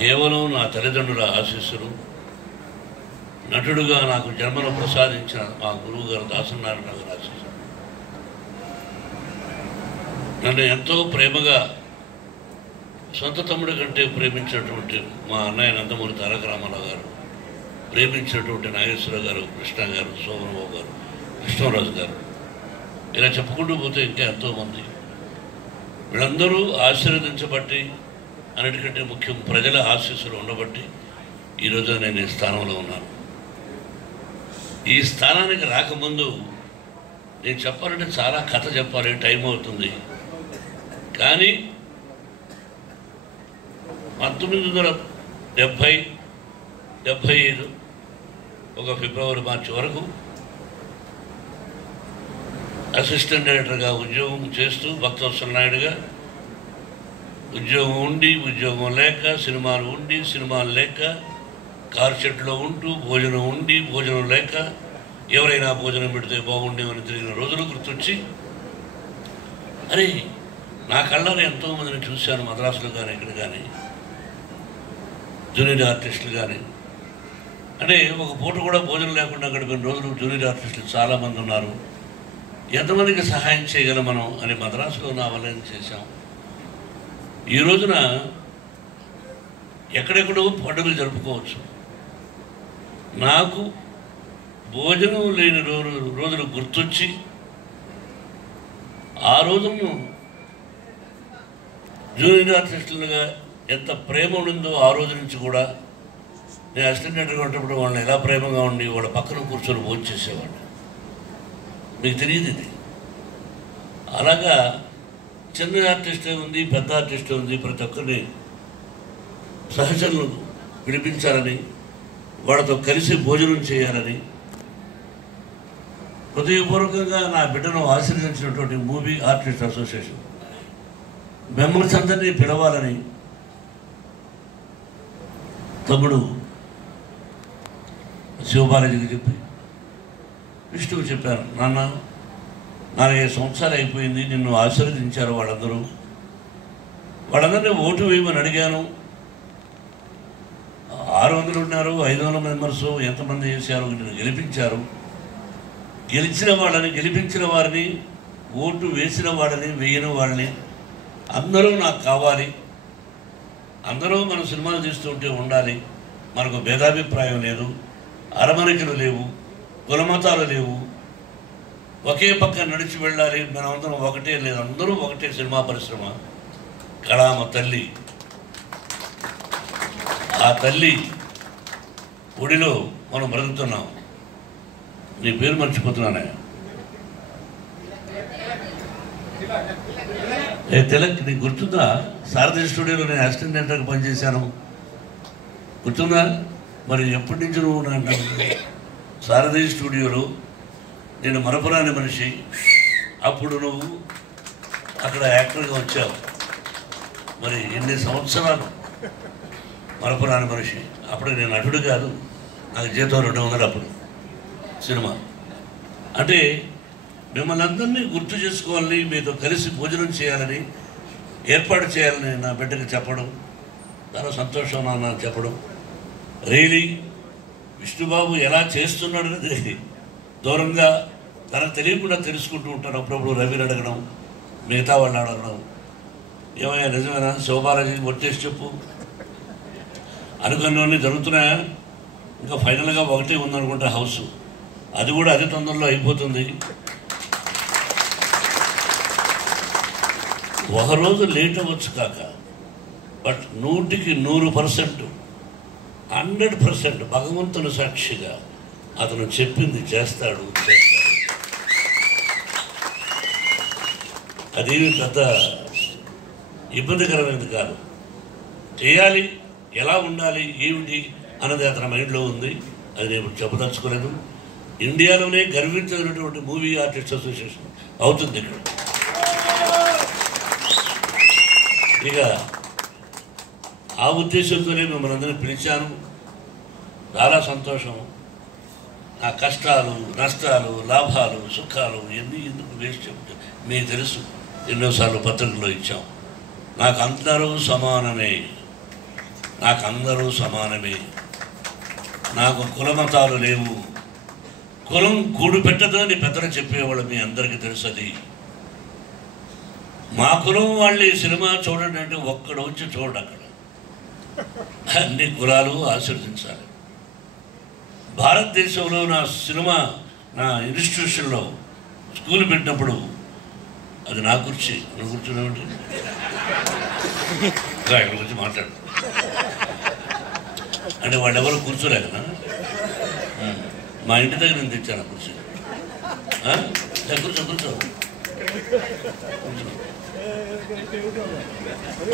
కేవలం నా తల్లిదండ్రుల ఆశీస్సులు, నటుడుగా నాకు జన్మను ప్రసాదించిన మా గురువు గారు దాసనారాయణ గారు ఆశీస్సులు, నన్ను ఎంతో ప్రేమగా సొంత తమ్ముడి కంటే ప్రేమించినటువంటి మా అన్నయ్య నందమూరి తారక రామారావు గారు, ప్రేమించినటువంటి నాగేశ్వరరావు గారు, కృష్ణ గారు, సోమనబాబు గారు, కృష్ణరాజు గారు, ఇలా చెప్పుకుంటూ పోతే ఇంకా ఎంతోమంది, వీళ్ళందరూ ఆశీర్వదించబట్టి, అన్నిటికంటే ముఖ్యం ప్రజల ఆశీస్సులు ఉండబట్టి ఈరోజు నేను ఈ స్థానంలో ఉన్నాను. ఈ స్థానానికి రాకముందు నేను చెప్పాలంటే చాలా కథ చెప్పాలి, టైం అవుతుంది. కానీ 1975 ఒక ఫిబ్రవరి మార్చి వరకు అసిస్టెంట్ డైరెక్టర్గా ఉద్యోగం చేస్తూ భక్తవత్సల నాయుడుగా ఉద్యోగం ఉండి, ఉద్యోగం లేక, సినిమాలు ఉండి, సినిమాలు లేక, కారు షెడ్లో ఉంటూ, భోజనం ఉండి, భోజనం లేక, ఎవరైనా భోజనం పెడితే బాగుండేమని తిరిగిన రోజులు గుర్తొచ్చి, అరే నా కళ్ళని ఎంతోమందిని చూశాను, మద్రాసులో కానీ ఇక్కడ కానీ, జూనియర్ ఆర్టిస్టులు కానీ. అంటే ఒక పూట కూడా భోజనం లేకుండా గడిపిన రోజులు జూనియర్ ఆర్టిస్టులు చాలామంది ఉన్నారు. ఎంతమందికి సహాయం చేయగలం మనం అని మద్రాసులో నా వల్ల చేశాం. ఈ రోజున ఎక్కడెక్కడో పండుగలు జరుపుకోవచ్చు. నాకు భోజనం లేని రోజులు గుర్తొచ్చి ఆ రోజును జూనియర్ ఆర్టిస్టులుగా ఎంత ప్రేమ ఉండిందో ఆ రోజు నుంచి కూడా నేను అసిస్టెంట్ డైరెక్టర్గా ఉన్నప్పుడు వాళ్ళని ఎలా ప్రేమగా ఉండి వాళ్ళ పక్కన కూర్చొని భోజనం చేసేవాడిని. మీకు తెలియదు ఇది. అలాగా చిన్న ఆర్టిస్టే ఉంది, పెద్ద ఆర్టిస్టే ఉంది, ప్రతి ఒక్కరిని సహచరులను పిలిపించాలని, వాళ్ళతో కలిసి భోజనం చేయాలని హృదయపూర్వకంగా నా బిడ్డను ఆశీర్వదించినటువంటి మూవీ ఆర్టిస్ట్ అసోసియేషన్ మెంబర్స్ అందరినీ పిలవాలని తమ్ముడు శివబాలాజీకి చెప్పి విష్ణువు చెప్పాను, నాన్న 4-5 సంవత్సరాలు అయిపోయింది, నిన్ను ఆశీర్వదించారు వాళ్ళందరినీ ఓటు వేయమని అడిగాను. 600 ఉన్నారు, 500 మెంబర్స్ ఎంతమంది చేశారు, నిన్ను గెలిపించారు. గెలిపించిన వారిని, ఓటు వేసిన వాళ్ళని, వేయని వాళ్ళని అందరూ నాకు కావాలి. అందరూ మన సినిమాలు తీస్తుంటే ఉండాలి. మనకు భేదాభిప్రాయం లేదు, అరమరికలు లేవు, కులమతాలు లేవు, ఒకే పక్క నడిచి వెళ్ళాలి. మనమందరం ఒకటే, లేదు అందరూ ఒకటే. సినిమా పరిశ్రమ కళామ తల్లి, ఆ తల్లి ఒడిలో మనం బ్రతుకుతున్నాం. నీ పేరు మర్చిపోతున్నానే, తిలక్. నీకు గుర్తుందా? సారథి స్టూడియోలో నేను అసిస్టెంట్ డైరెక్టర్గా పనిచేశాను, గుర్తుందా? మరి ఎప్పటి నుంచి నువ్వు అంటాను? సారథి స్టూడియోలో నేను మరపురాని మనిషి. అప్పుడు నువ్వు అక్కడ యాక్టర్గా వచ్చావు. మరి ఎన్ని సంవత్సరాలు మరపురాని మనిషి. అప్పుడు నేను నటుడు కాదు, నాకు జీతం 200 అప్పుడు సినిమా. అంటే మిమ్మల్ని అందరినీ గుర్తు చేసుకోవాలని, మీతో కలిసి భోజనం చేయాలని, ఏర్పాటు చేయాలని నా బిడ్డకి చెప్పడం చాలా సంతోషం. నాన్న చెప్పడం రియలీ విష్ణుబాబు ఎలా చేస్తున్నాడు అనేది దూరంగా తనకు తెలియకుండా తెలుసుకుంటూ ఉంటాను. అప్పుడప్పుడు రవిని అడగడం, మిగతా వాళ్ళని అడగడం, ఏమైనా నిజమేనా శివబాలాజీ ఒట్టేసి చెప్పు, అనుకున్నవన్నీ జరుగుతున్నాయా? ఇంకా ఫైనల్గా ఒకటే ఉందనుకుంటా హౌస్, అది కూడా అతి తొందరలో అయిపోతుంది. ఒకరోజు లేట్ అవ్వచ్చు కాక, బట్ 100% 100% భగవంతుని సాక్షిగా అతను చెప్పింది చేస్తాడు. అదేమి పెద్ద ఇబ్బందికరమైనది కాదు. చేయాలి, ఎలా ఉండాలి, ఏమిటి అన్నది అతని మైండ్లో ఉంది. అది నేను చెప్పదలుచుకోలేదు. ఇండియాలోనే గర్వించినటువంటి మూవీ ఆర్టిస్ట్ అసోసియేషన్ అవుతుంది ఇక్కడ. ఇక ఆ ఉద్దేశంతోనే మిమ్మల్ని అందరినీ పిలిచాను. చాలా సంతోషం. నా కష్టాలు, నష్టాలు, లాభాలు, సుఖాలు ఎన్ని ఎందుకు వేస్ట్ చెప్తే మీకు తెలుసు. ఎన్నోసార్లు పత్రికల్లో ఇచ్చాం. నాకు అందరూ సమానమే, నాకు అందరూ సమానమే, నాకు కులమతాలు లేవు, కులం కూడు పెట్టదని పెద్దలు చెప్పేవాళ్ళు మీ అందరికీ తెలుసు. అది మా కులం వాళ్ళు ఈ సినిమా చూడండి అంటే ఒక్కడు వచ్చి చూడండి, అక్కడ అన్ని కులాలు ఆశీర్వదించాలి. భారతదేశంలో నా సినిమా నా ఇన్స్టిట్యూషన్లో స్కూల్ పెట్టినప్పుడు అది నా కుర్చీ, నువ్వు కూర్చున్నావు ఇక్కడ గురించి మాట్లాడు అంటే వాళ్ళు ఎవరు కూర్చోలే కదా. మా ఇంటి దగ్గర నేను తెచ్చాను కూర్చో, కూర్చో కూర్చో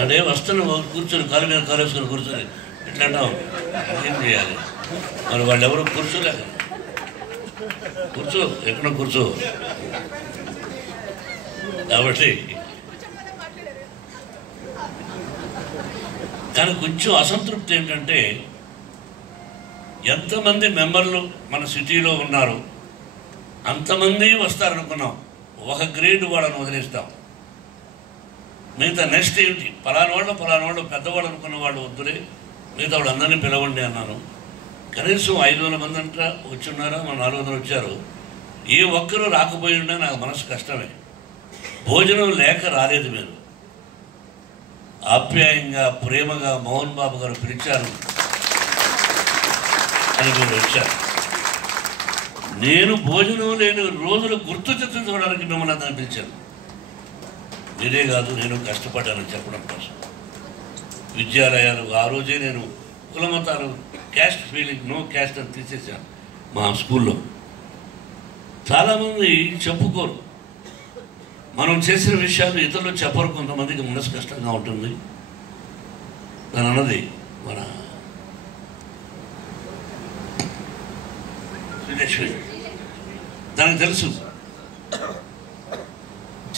అంటే వస్తాను కూర్చొని కాలు మీద కాలు వేసుకొని కూర్చొని ఇట్లా అంటావు, ఏం చేయాలి మరి? వాళ్ళు ఎవరు కూర్చోలేక కూర్చో, ఎక్కడ కూర్చో. కాబట్టి కానీ కొంచెం అసంతృప్తి ఏంటంటే ఎంతమంది మెంబర్లు మన సిటీలో ఉన్నారు అంతమంది వస్తారనుకున్నాం, ఒక గ్రేడ్ వాళ్ళని వదిలేస్తాం. మిగతా నెక్స్ట్ ఏంటి, పలానా వాళ్ళు పెద్దవాళ్ళు అనుకున్న వాళ్ళు వద్దులే, మిగతా వాళ్ళు అందరినీ పిలవండి అన్నాను. కనీసం 500 మంది అంతా వచ్చున్నారా, మన 400 వచ్చారు. ఏ ఒక్కరూ రాకపోయి ఉన్నా నాకు మనసు కష్టమే. భోజనం లేక రాలేదు, మీరు ఆప్యాయంగా ప్రేమగా మోహన్ బాబు గారు పిలిచారు అని మీరు వచ్చారు. నేను భోజనం లేని రోజులు గుర్తు తెచ్చుకోవడానికి మిమ్మల్ని అందరినీ పిలిచాను. మీరే కాదు, నేను కష్టపడ్డానని చెప్పడం కోసం. విద్యాలయాలు ఆ రోజే నేను కులమతాలు క్యాస్ట్ ఫీలింగ్, నో క్యాస్ట్ అని తీసేసాను మా స్కూల్లో. చాలామంది చెప్పుకోరు, మనం చేసిన విషయాలు ఇతరులు చెప్పరు, కొంతమందికి మనసు కష్టంగా ఉంటుంది. నేను అన్నది మన శ్రీలక్ష్మి, దానికి తెలుసు.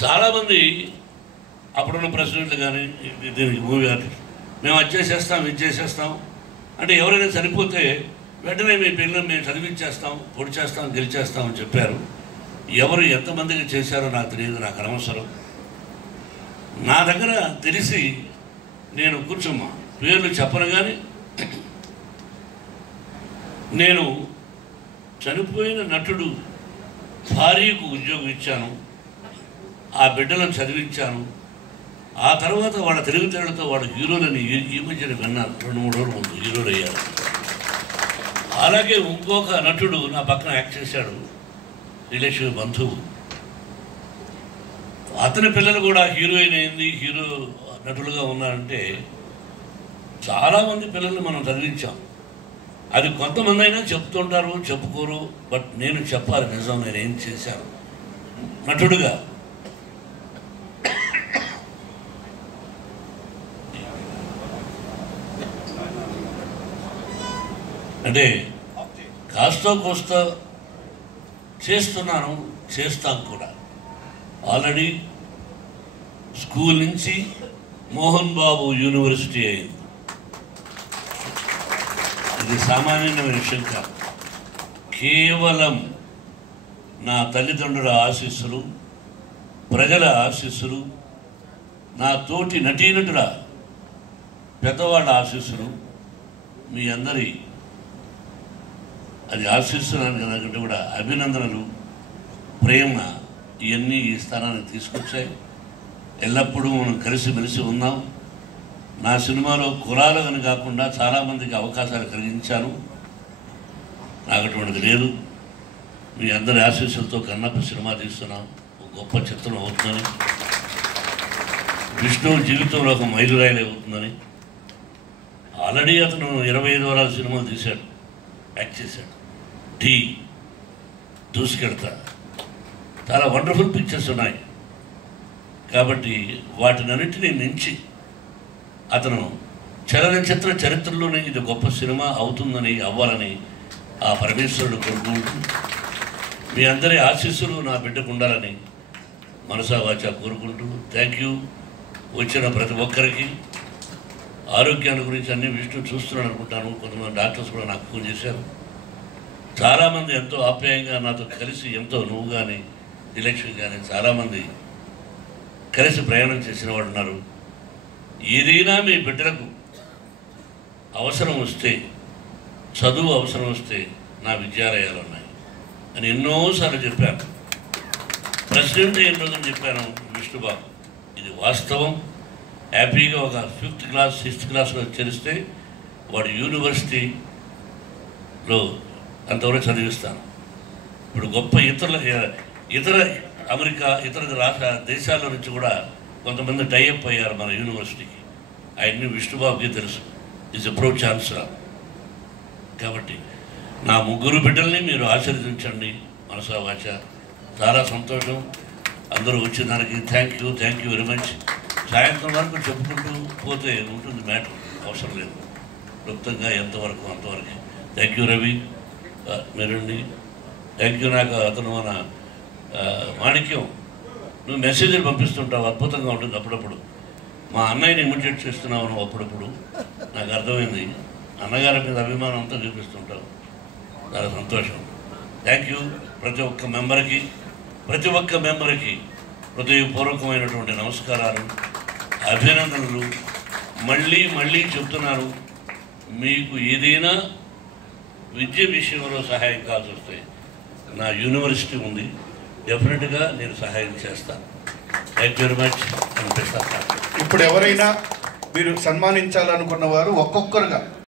చాలామంది అప్పుడున్న ప్రెసిడెంట్లు కానీ దీనికి మూవీ ఆర్టిస్ట్, మేము అది చేసేస్తాం ఇది చేసేస్తాం అంటే ఎవరైనా చనిపోతే వెంటనే మీ పిల్లలు మేము చదివించేస్తాం, పొడి చేస్తాం, గెలిచేస్తామని చెప్పారు. ఎవరు ఎంతమందికి చేశారో నాకు తెలియదు, నాకు అనవసరం. నా దగ్గర తెలిసి నేను కూర్చోమ్మా పేర్లు చెప్పను, కానీ నేను చనిపోయిన నటుడు భార్యకు ఉద్యోగం ఇచ్చాను, ఆ బిడ్డలను చదివించాను. ఆ తర్వాత వాళ్ళ తెలివితేళ్లతో వాళ్ళ హీరోలని ఈ మధ్యన విన్నాను, 2-3 రోజుల ముందు హీరోలు అయ్యారు. అలాగే ఇంకొక నటుడు నా పక్కన యాక్ట్ చేశాడు, రిలేషన్ బంధువు. అతని పిల్లలు కూడా హీరోయిన్ అయింది, హీరో నటులుగా ఉన్నారంటే చాలామంది పిల్లల్ని మనం చదివించాం. అది కొంతమంది అయినా చెప్తుంటారు, చెప్పుకోరు. బట్ నేను చెప్పాలి నిజం, నేను ఏం చేశాను నటుడుగా. అంటే కాస్తో కోస్తా చేస్తున్నాను, చేస్తాం కూడా. ఆల్రెడీ స్కూల్ నుంచి మోహన్ బాబు యూనివర్సిటీ అయింది. ఇది సామాన్యమైన విషయం కాదు. కేవలం నా తల్లిదండ్రుల ఆశీస్సులు, ప్రజల ఆశీస్సులు, నా తోటి నటీనటుల పెద్దవాళ్ళ ఆశీస్సులు, మీ అందరి అది ఆశిస్తున్నాను కనుకంటే కూడా అభినందనలు, ప్రేమ ఇవన్నీ ఈ స్థానానికి తీసుకొచ్చాయి. ఎల్లప్పుడూ మనం కలిసిమెలిసి ఉన్నాం. నా సినిమాలో కులాలు అని కాకుండా చాలామందికి అవకాశాలు కలిగించాను. నాకు అటువంటిది లేదు. మీ అందరి ఆశీస్సులతో కన్నప్ప సినిమా తీస్తున్నాం, ఒక గొప్ప చిత్రం అవుతుందని, విష్ణు జీవితంలో ఒక మైలురాయిలు అవుతుందని. ఆల్రెడీ అతను 25 వారాల సినిమాలు తీశాడు, యాక్ట్ చేశాడు. టీ, దూసుకెడతా, చాలా వండర్ఫుల్ పిక్చర్స్ ఉన్నాయి. కాబట్టి వాటినన్నింటినీ మించి అతను చలనచిత్ర చరిత్రలోనే ఇది గొప్ప సినిమా అవుతుందని, అవ్వాలని ఆ పరమేశ్వరుడు కోరుకుంటూ, మీ అందరి ఆశీస్సులు నా బిడ్డకు ఉండాలని మనసా వాచా కోరుకుంటూ, థ్యాంక్ యూ. వచ్చిన ప్రతి ఒక్కరికి ఆరోగ్యాన్ని గురించి అన్ని విష్ణు చూస్తున్నాడు అనుకుంటాను. కొంతమంది డాక్టర్స్ కూడా నాకు ఫోన్ చేశారు. చాలామంది ఎంతో ఆప్యాయంగా నాతో కలిసి, ఎంతో నువ్వు కానీ రిలక్ష్మి కానీ చాలామంది కలిసి ప్రయాణం చేసిన వాళ్ళు ఉన్నారు. ఏదైనా మీ బిడ్డలకు అవసరం వస్తే, చదువు అవసరం వస్తే నా విద్యాలయాలు ఉన్నాయి అని ఎన్నోసార్లు చెప్పాను. ప్రెసిడెంట్ అయిన రోజున చెప్పాను, విష్ణుబాబు ఇది వాస్తవం. హ్యాపీగా ఒక 5th క్లాస్ 6th క్లాస్లో చేరిస్తే వాడు యూనివర్సిటీలో అంతవరకు చదివిస్తాను. ఇప్పుడు గొప్ప ఇతర అమెరికా ఇతర రాష్ట్ర దేశాల నుంచి కూడా కొంతమంది టైఅప్ అయ్యారు మన యూనివర్సిటీకి. ఆయన్ని విష్ణుబాబుకి తెలుసు, ఈజ్ ఎ ప్రో ఛాన్సలర్. కాబట్టి నా 3 బిడ్డల్ని మీరు ఆశీర్వదించండి మనసా వాచ. చాలా సంతోషం అందరూ వచ్చిన దానికి. Thank you very much. సాయంత్రం వరకు చెప్పుకుంటూ పోతే ఉంటుంది మ్యాటర్, అవసరం లేదు. క్లుప్తంగా ఎంతవరకు అంతవరకు. థ్యాంక్ యూ రవి, మీరండి. Thank you. నాకు అతను మన మాణిక్యం, నువ్వు మెసేజ్లు పంపిస్తుంటావు, అద్భుతంగా ఉంటుంది. అప్పుడప్పుడు మా అన్నయ్యని ఇమిటేట్ చేస్తున్నావు నువ్వు. అప్పుడప్పుడు నాకు అర్థమైంది, అన్నగారి మీద అభిమానం అంతా చూపిస్తుంటావు. చాలా సంతోషం. Thank you. ప్రతి ఒక్క మెంబర్కి హృదయపూర్వకమైనటువంటి నమస్కారాలు, అభినందనలు. మళ్ళీ చెప్తున్నాను, మీకు ఏదైనా విద్య విషయంలో సహాయం కావాల్సి వస్తే నా యూనివర్సిటీ ఉంది, డెఫినెట్గా నేను సహాయం చేస్తాను. Thank you very much. ఇప్పుడు ఎవరైనా మీరు సన్మానించాలనుకున్న వారు ఒక్కొక్కరుగా